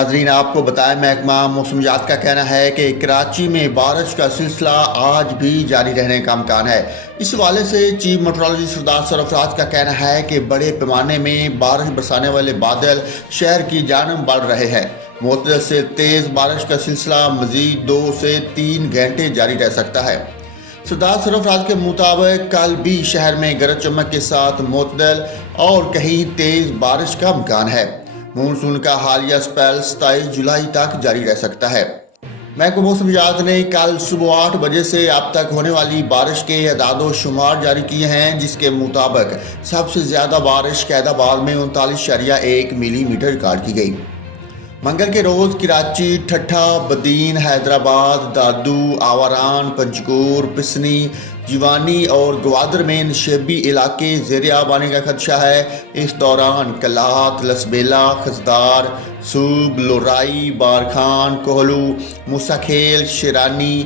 ناظرین آپ کو بتائیں محکمہ موسمیات کا کہنا ہے کہ کراچی میں بارش کا سلسلہ آج بھی جاری رہنے کا امکان ہے۔ اس حوالے سے چیف میٹرولوجسٹ سردار سرفراز کا کہنا ہے کہ بڑے پیمانے میں بارش برسانے والے بادل شہر کی جانب بڑھ رہے ہیں۔ معتدل سے تیز بارش کا سلسلہ مزید 2 سے 3 گھنٹے جاری رہ سکتا ہے۔ سردار سرفراز کے مطابق کل بھی شہر میں گرج چمک کے ساتھ معتدل اور کہیں تیز بارش کا امکان ہے۔ مونسون کا حالیہ سپیل 27 جولائی تک جاری رہ سکتا ہے۔ محکمہ موسمیات نے کل صبح 8 بجے سے اب تک ہونے والی بارش کے اعداد و شمار جاری کیے ہیں، جس کے مطابق سب سے زیادہ بارش قید آباد میں 39.1 ملی میٹر ریکارڈ کی گئی۔ منگل کے روز کراچی، ٹھٹھہ، بدین، حیدرآباد، دادو، آوران، پنجگور، پسنی، جیوانی اور گوادر میں نشیبی علاقے زیر آب آنے کا خدشہ ہے۔ اس دوران کلات، لسبیلا، خزدار، سوب، لورائی، بارکھان، کوہلو، موسیٰ کھیل، شیرانی،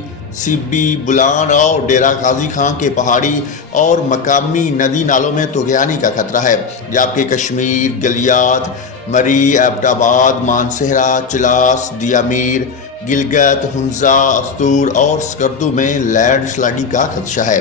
سیبی، بلان اور ڈیرہ غازی خان کے پہاڑی اور مقامی ندی نالوں میں طغیانی کا خطرہ ہے، جبکہ کشمیر، گلیات، مری، ایبٹ آباد، مانسہرہ، چلاس، دیامیر، گلگت، ہنزا، استور اور سکردو میں لینڈ سلائڈنگ کا خدشہ ہے۔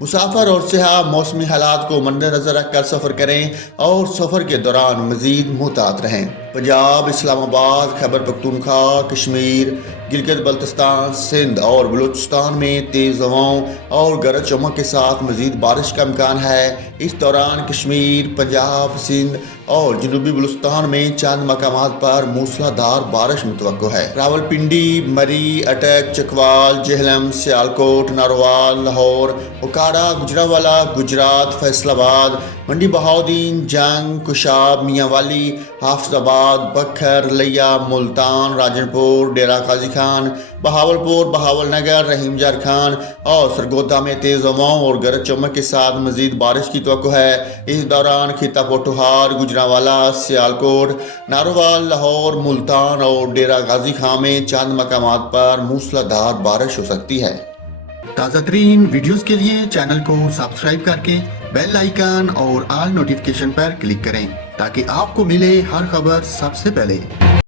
مسافر اور سیاح موسمی حالات کو مد نظر رکھ کر سفر کریں اور سفر کے دوران مزید محتاط رہیں۔ پنجاب، اسلام آباد، خیبر پختونخوا، کشمیر، گلگت بلتستان، سندھ اور بلوچستان میں تیز ہواؤں اور گرج چمک کے ساتھ مزید بارش کا امکان ہے۔ اس دوران کشمیر، پنجاب، سندھ اور جنوبی بلوچستان میں چند مقامات پر موسلا دھار بارش متوقع ہے۔ راولپنڈی، مری، اٹک، چکوال، جہلم، سیالکوٹ، ناروال، لاہور، اوکاڑا، گجرانوالہ، گجرات، فیصل آباد، منڈی بہاؤدین، جنگ، کشاب، میاں والی، حافظ آباد، بکھر، لیا، ملتان، راجن پور، ڈیرہ غازی خان، بہاولپور، بہاول نگر، رحیم جار خان اور سرگودا میں تیز ہواؤں اور گرج چمک کے ساتھ مزید بارش کی توقع ہے۔ اس دوران خطہ پوٹھوہار، گجرانوالہ، سیالکوٹ، ناروال، لاہور، ملتان اور ڈیرہ غازی خان میں چند مقامات پر موسلا دھار بارش ہو سکتی ہے۔ تازہ ترین ویڈیوز کے لیے چینل کو سبسکرائب کر کے بیل آئیکن اور آل نوٹیفیکیشن پر کلک کریں تاکہ آپ کو ملے ہر خبر سب سے پہلے۔